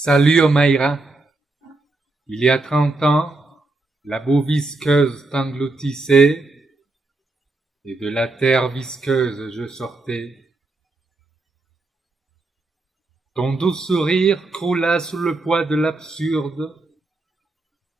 Salut Omaïra. Il y a 30 ans, la boue visqueuse t'engloutissait, et de la terre visqueuse je sortais. Ton doux sourire croula sous le poids de l'absurde,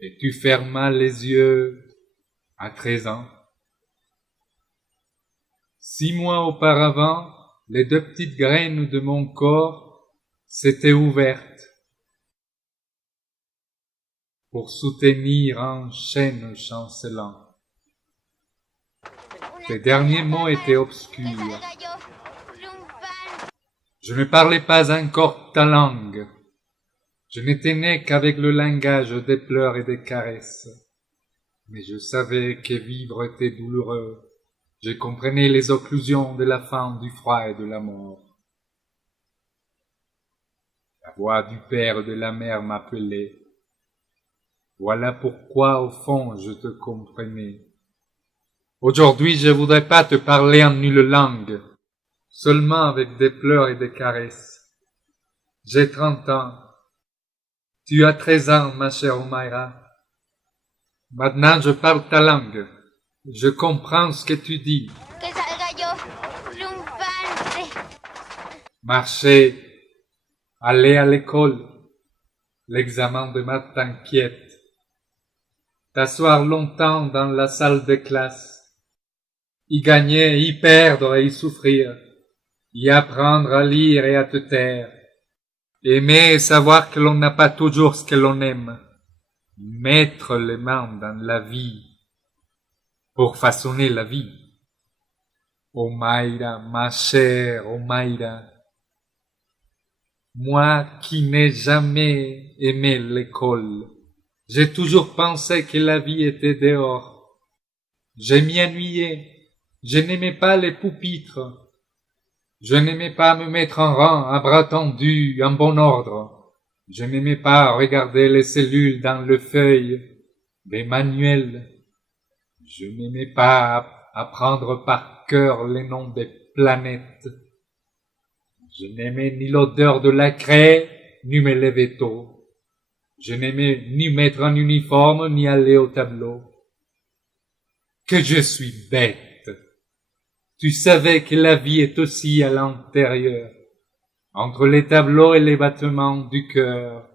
et tu fermas les yeux à 13 ans. 6 mois auparavant, les 2 petites graines de mon corps s'étaient ouvertes pour soutenir un chêne chancelant. Tes derniers mots étaient obscurs. Je ne parlais pas encore ta langue. Je n'étais né qu'avec le langage des pleurs et des caresses. Mais je savais que vivre était douloureux. Je comprenais les occlusions de la faim, du froid et de la mort. La voix du père et de la mère m'appelait. Voilà pourquoi, au fond, je te comprenais. Aujourd'hui, je voudrais pas te parler en nulle langue, seulement avec des pleurs et des caresses. J'ai 30 ans. Tu as 13 ans, ma chère Omaïra. Maintenant, je parle ta langue. Je comprends ce que tu dis. Marcher, aller à l'école, l'examen de maths t'inquiète. T'asseoir longtemps dans la salle de classe, y gagner, y perdre et y souffrir, y apprendre à lire et à te taire, aimer et savoir que l'on n'a pas toujours ce que l'on aime, mettre les mains dans la vie pour façonner la vie. Omaïra, ma chère Omaïra, moi qui n'ai jamais aimé l'école, j'ai toujours pensé que la vie était dehors. Je m'y ennuyais. Je n'aimais pas les pupitres. Je n'aimais pas me mettre en rang, à bras tendus, en bon ordre. Je n'aimais pas regarder les cellules dans le feuille des manuels. Je n'aimais pas apprendre par cœur les noms des planètes. Je n'aimais ni l'odeur de la craie, ni me lever tôt. Je n'aimais ni mettre un uniforme, ni aller au tableau. Que je suis bête! Tu savais que la vie est aussi à l'intérieur, entre les tableaux et les battements du cœur,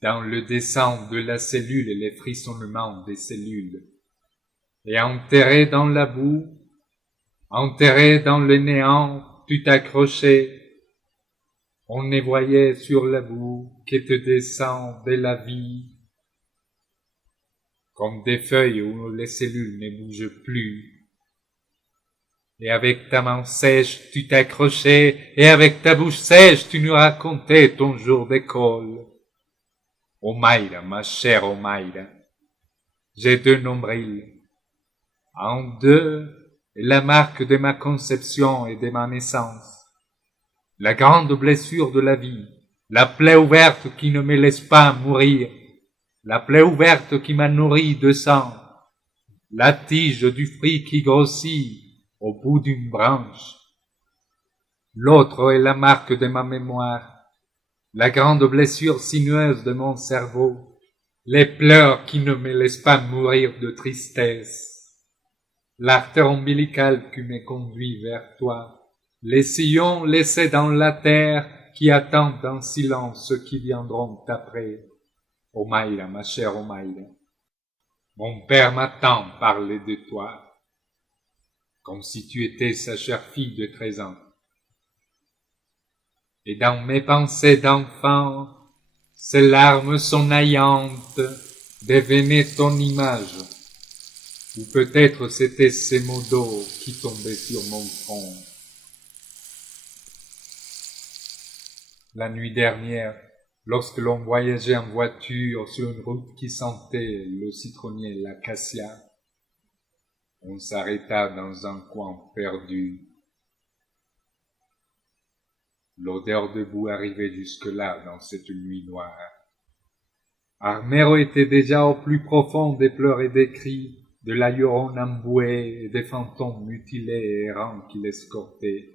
dans le dessin de la cellule et les frissonnements des cellules, et enterré dans la boue, enterré dans le néant, tu t'accrochais. On ne voyait sur la boue que te descend de la vie, comme des feuilles où les cellules ne bougent plus. Et avec ta main sèche, tu t'accrochais, et avec ta bouche sèche, tu nous racontais ton jour d'école. Omaïra, ma chère Omaïra, j'ai 2 nombrils. En 2 est la marque de ma conception et de ma naissance. La grande blessure de la vie, la plaie ouverte qui ne me laisse pas mourir, la plaie ouverte qui m'a nourri de sang, la tige du fruit qui grossit au bout d'une branche. L'autre est la marque de ma mémoire, la grande blessure sinueuse de mon cerveau, les pleurs qui ne me laissent pas mourir de tristesse, l'artère ombilicale qui me conduit vers toi, les sillons laissés dans la terre qui attendent en silence ceux qui viendront après. Omaïra, ma chère Omaïra, mon père m'a tant parlé de toi, comme si tu étais sa chère fille de 13 ans. Et dans mes pensées d'enfant, ces larmes sonnaillantes devenaient ton image, ou peut-être c'étaient ces mots d'eau qui tombaient sur mon front. La nuit dernière, lorsque l'on voyageait en voiture sur une route qui sentait le citronnier et l'acacia, on s'arrêta dans un coin perdu. L'odeur de boue arrivait jusque-là dans cette nuit noire. Armero était déjà au plus profond des pleurs et des cris, de la Llorona embouée et des fantômes mutilés et errants qui l'escortaient.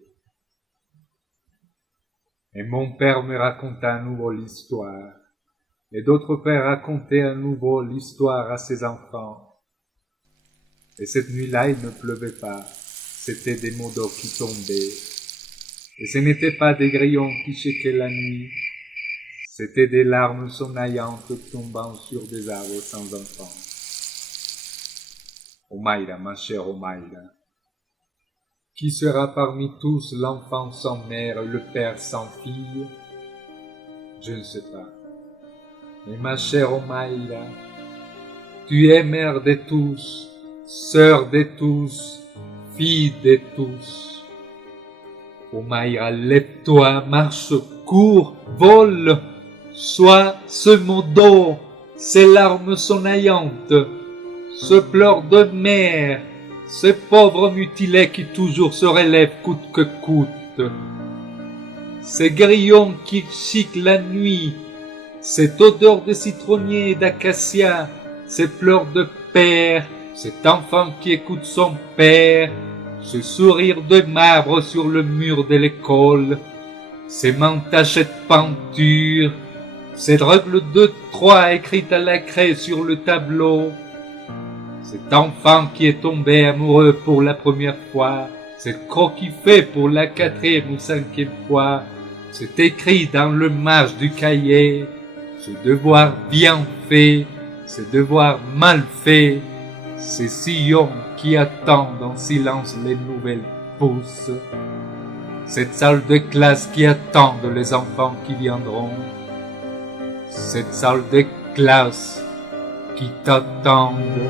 Et mon père me raconta à nouveau l'histoire. Et d'autres pères racontaient à nouveau l'histoire à ses enfants. Et cette nuit-là, il ne pleuvait pas. C'était des mots d'eau qui tombaient. Et ce n'étaient pas des grillons qui checaient la nuit. C'étaient des larmes somnaillantes tombant sur des arbres sans enfants. Omaïra, ma chère Omaïra, qui sera parmi tous l'enfant sans mère, le père sans fille? Je ne sais pas. Mais ma chère Omaïra, tu es mère de tous, sœur de tous, fille de tous. Omaïra, lève-toi, marche, cours, vole, sois ce mot d'eau, ces larmes sonnaillantes, ce pleur de mère, ce pauvre mutilé qui toujours se relève coûte que coûte. Ces grillons qui chiquent la nuit, cette odeur de citronnier et d'acacia, ces pleurs de père, cet enfant qui écoute son père, ce sourire de marbre sur le mur de l'école, ces mains tachées de peinture, cette règle de 3 écrite à la craie sur le tableau, cet enfant qui est tombé amoureux pour la première fois, cet croquis fait pour la 4e ou 5e fois, c'est écrit dans le marge du cahier, ce devoir bien fait, ce devoir mal fait, ces sillons qui attendent en silence les nouvelles pousses, cette salle de classe qui attend les enfants qui viendront, cette salle de classe qui t'attendent.